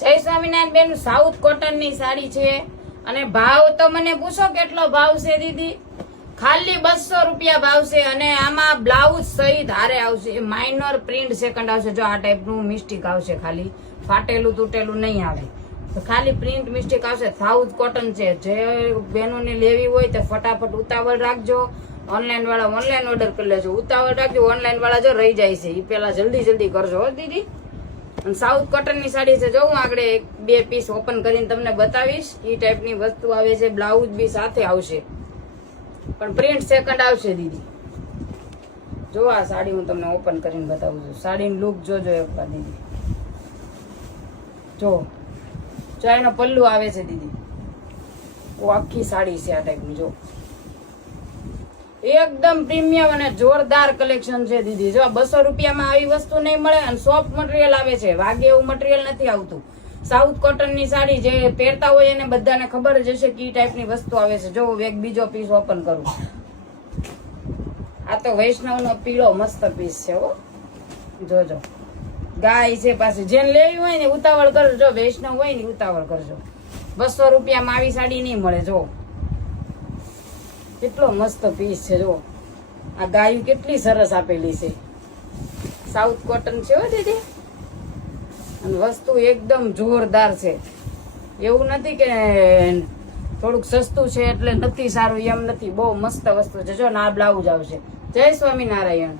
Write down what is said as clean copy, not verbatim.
જય સ્વામિનારાયણ બેન, south cotton ની સાડી છે અને ભાવ તો મને પૂછો કેટલો ભાવ છે દીદી? ખાલી 200 રૂપિયા ભાવ છે અને આમાં બ્લાઉઝ સહિત હારે આવશે. માઇનર પ્રિન્ટ સેકન્ડ આવશે. જો આ ટાઈપ નું મિસ્ટેક આવશે, ખાલી ફાટેલું તૂટેલું નહીં આવે. તો ખાલી પ્રિન્ટ મિસ્ટેક આવશે. સાઉથ કોટન છે. જે બહેનોને લેવી હોય તે ફટાફટ ઉતાવળ રાખજો. ઓનલાઈન વાળા ઓનલાઈન ઓર્ડર કરી લેજો. ઉતાવળ રાખજો. ઓનલાઈન વાળા જો રહી જાય છે એ પેલા જલ્દી કરજો હો દીદી. અને સાઉથ કોટન ની સાડી છે. જો હું આગળ 2 પીસ ઓપન કરીને તમને બતાવીશ. એ ટાઈપ ની વસ્તુ આવે છે. બ્લાઉઝ બી સાથે આવશે પણ પ્રિન્ટ સેકન્ડ આવશે દીદી. જો આ સાડી હું તમને ઓપન કરીને બતાવું છું. સાડીની લુક જોજો એકવાર દીદી. જો એનો પલ્લુ આવે છે દીદી. આખી સાડી છે આ ટાઈપની. જો એકદમ પ્રીમિયમ અને જોરદાર કલેક્શન છે દીદી. જો 200 રૂપિયામાં આવી વસ્તુ નહીં મળે અને સોફ્ટ મટીરિયલ આવે છે. વાગે એવું મટીરિયલ નથી આવતું. સાઉથ કોટન ની સાડી જે પહેરતા હોય એને બધાને ખબર જ હશે કે ટાઈપ ની વસ્તુ આવે છે. જો એક બીજો પીસ ઓપન કરું. આ તો વૈષ્ણવ નો પીળો મસ્ત પીસ છે હો. જોજો ગાય છે પાછી. જેને લેવી હોય ને ઉતાવળ કરજો. જો વૈષ્ણવ હોય ને ઉતાવળ કરજો. 200 રૂપિયામાં આવી સાડી નહીં મળે. જો કેટલો મસ્ત પીસ છે. જો આ ગાયું કેટલી સરસ આપેલી છે. સાઉથ કોટન છે હો દીદી. અને વસ્તુ એકદમ જોરદાર છે. એવું નથી કે થોડુંક સસ્તું છે એટલે નથી સારું, એમ નથી. બહુ મસ્ત વસ્તુ છે. જો ના બ્લાઉઝ આવશે. જય સ્વામિનારાયણ.